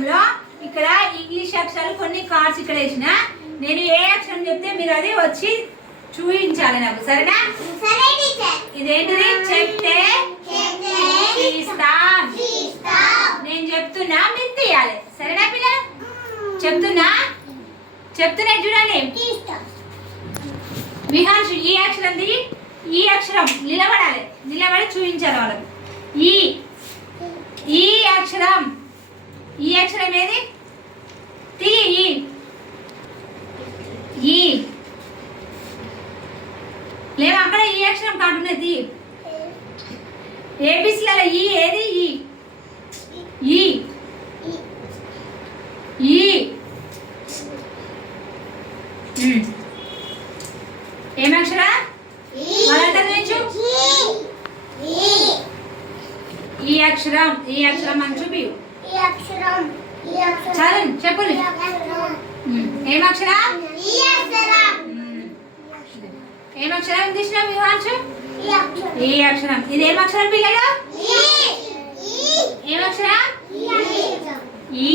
పాఠ్యాంశంలో ఇక్కడ ఇంగ్లీష్ అక్షరాలు కొన్ని కార్డ్స్ ఇక్కడ వేసిన నేను ఏ అక్షరం చెప్తే మీరు అది వచ్చి చూపించాలి నాకు సరేనా ఇదేంటిది చెప్తే తీస్తాం నేను చెప్తున్నా మీరు తీయాలి సరేనా పిల్లలు చెప్తున్నా చూడండి విహాన్షు ఈ అక్షరం దిగి ఈ అక్షరం నిలబడి చూపించాలి వాళ్ళకి ఈ అక్షరం ఏది తీ ఈ లేవా అక్కడ ఈ అక్షరం కాటున్నది ఏబిసిల ఈ ఏది ఈ ఏమక్షర ఈ అక్షరం అని చూపి చదువు చెప్పు ఏమక్షరం తీసిన విహాన్షు ఈ అక్షరం ఇది ఏమక్షరం పిల్లలు ఏమక్షరం ఈ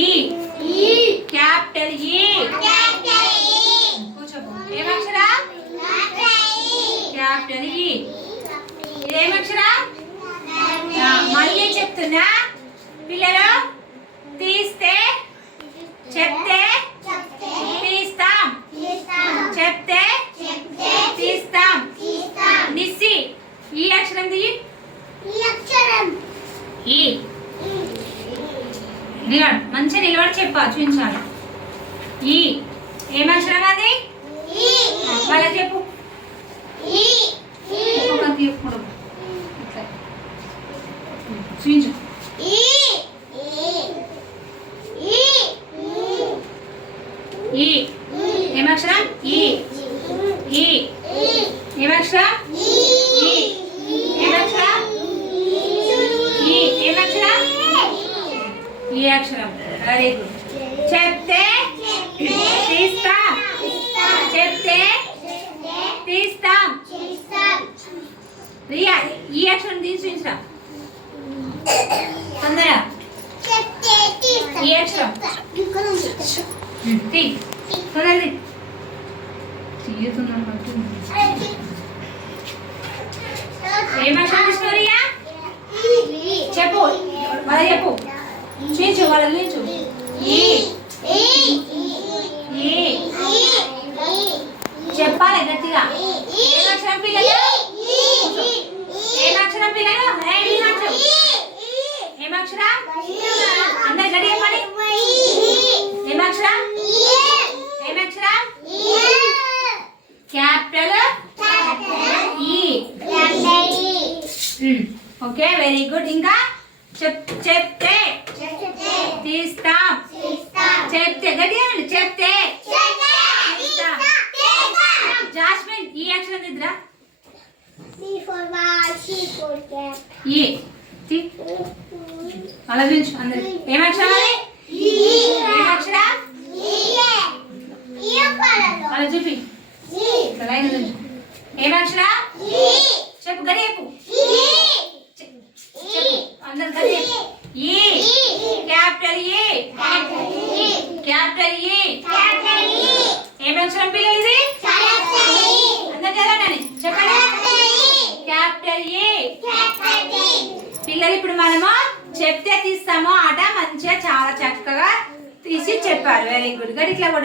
క్యాపిటల్ ఈ కూర్చోబో ఏమక్షరం క్యాపిటల్ ఈ ఇదేమక్షరం మళ్ళీ చెప్తున్నా పిల్లలు తీస్తే చెప్తే తీస్తాం చెప్తే తీస్తాం నిస్సి ఈ అక్షరం ది ఈ మంచిగా నిలబడి చెప్పా చూపించాలి ఈ ఏమక్షరం అది వాళ్ళ చెప్పు చూపించు ఈ ఏమక్షరం ఈ ఏమక్షరం ఏమక్షరం ఏమక్షరం ఈ అక్షరం వెరీ గుడ్ చెప్తే తీస్తాం చెప్తే తీస్తాం రియా ఈ అక్షరం తీసుకుంటా తొందరగా ఈ అక్షరం తొందరది ఏమక్షరం తీసుకో రియా చెప్పు వాళ్ళ చెప్పు చూపించు వాళ్ళ చూపించు చెప్పాలి గట్టిగా ఏమక్షరం పిల్లలు ఏమక్షరం పిల్లలు ఏమక్షరం అందరు గడి చెప్పండి ఏమక్షరం ఏమక్షరం క్యాపిటల్ ఈ ఓకే వెరీ గుడ్ ఇంకా చెప్తే తీస్తాం చెప్తే గట్టిగా చెప్తే జాస్మిన్ ఈ అక్షరం దిద్దురా అలా చూపించు అందరికి ఏమక్షరం ఏమక్షరం అలా చూపి ఏమక్షరం చెప్పు గడి చెప్పు అందరు గడి ఈ క్యాపిటల్ ఏమక్షరం పిల్లలు ఇది అందరు చదవండి చెప్పండి క్యాపిటల్ పిల్లలు ఇప్పుడు మనము చెప్తే తీస్తాము ఆట మంచిగా చాలా చక్కగా తీసి చెప్పారు వెరీ గుడ్ గా ఇట్లా కూడా